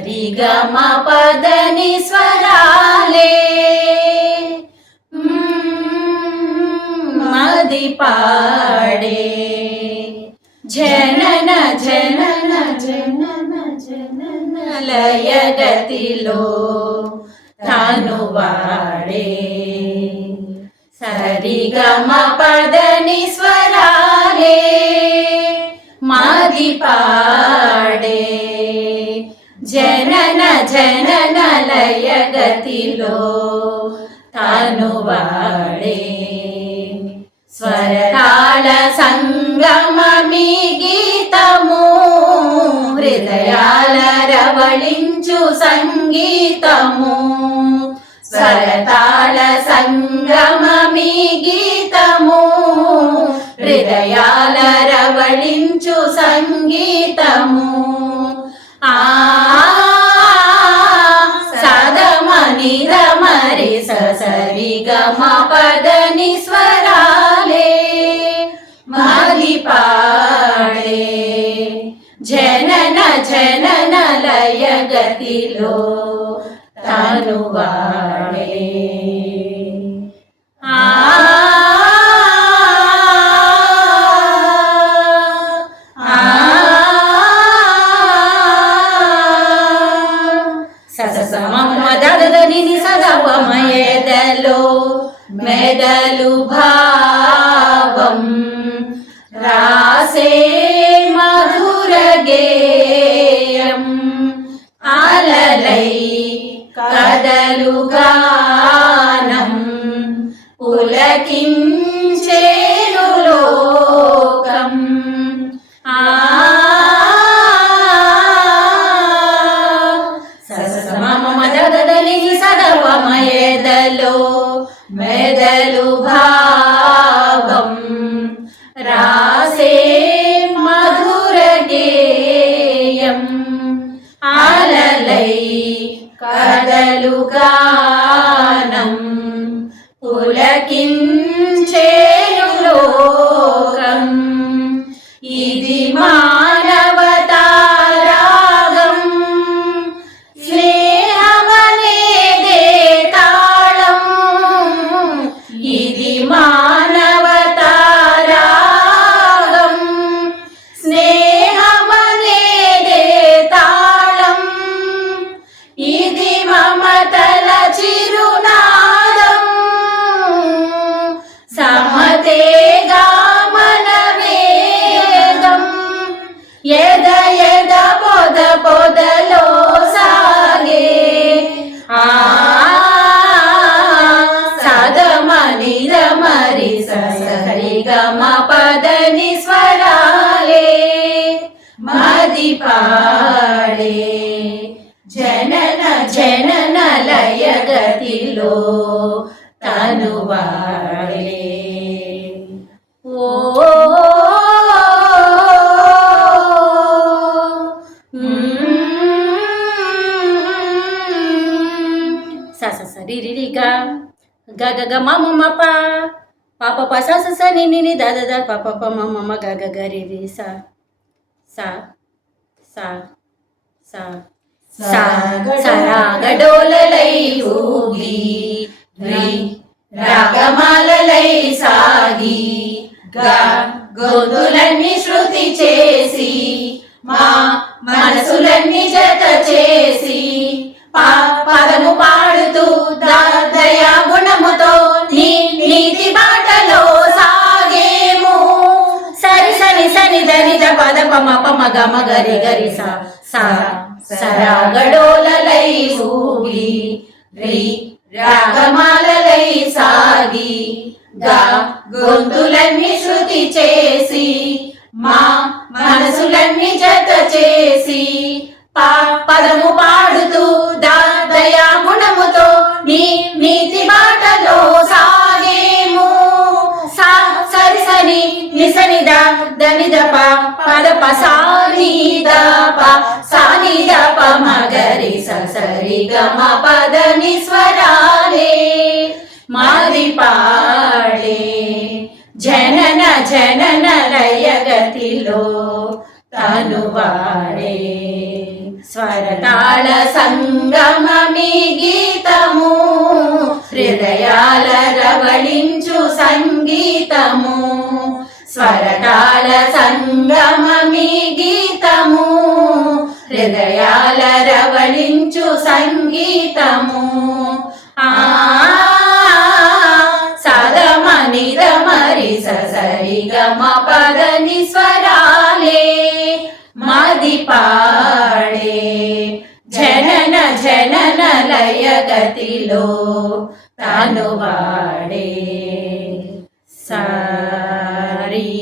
సరిగమ పదని స్వరాలే. మ్మ్, మది పాడే. జనన జనన జనన జనన లయ గతిలో తాను వాడే. సరిగమ పదని స్వరాలే మాది పాడే. జనన జననలయ గతిలో తాను వాడే. స్వరతాళ సంగమమి గీతము హృదయాల రవళించు సంగీతము. స్వరతాళ సంగమమి గీతము హృదయాల రవళించు సంగీతము. ఆ సదమని మరి సరి గమ పదని స్వరాలే మది పాడే జనన జనన లయ గతిలో తనువాడే రాసే మధుర గేయం అలలై కదలు గానం పులకించేను లోకం. ఆ ససమమదదని సగవమయదలో మెదలు భా పులకిం గమ పదని స్వరాలే మది పాడే. జనన జనన లయ గతిలో తను వాడే. ఓ స స స రి రి గ. గ గ పాప మ మ మ ప ప ప ప స స ని ని ని ద ద ద ప గ గ గ రి రి సా సా సా స స సరాగడోలలై ఊగి రి రాగమాలలై సాగి గ గొంతులన్నీ శృతి చేసి మా మనసులన్నీ జత చేసి పా మగ మగరి గరి గరి స ఊగి రి రాగమాలలై సాగి గా గొంతులన్నీ శృతి చేసి నిసనిద దనిద ప పద ప సానిద ప సానిద ప మగరి స సరి గ మ పద నిస్వరాలే మాది పాడే జనన జనన లయగతిలో తను వాడే. స్వరతాళ సంగమమి గీతము హృదయాల రవళించు సంగీతము. స్వరతాళ సంగమీ గీతము హృదయాల రవళించు సంగీతము. ఆ సదమనిద సరి గమ పదని స్వరాలే మది పాడే. జనన జనన లయ గతిలో తను వాడే. సా हरे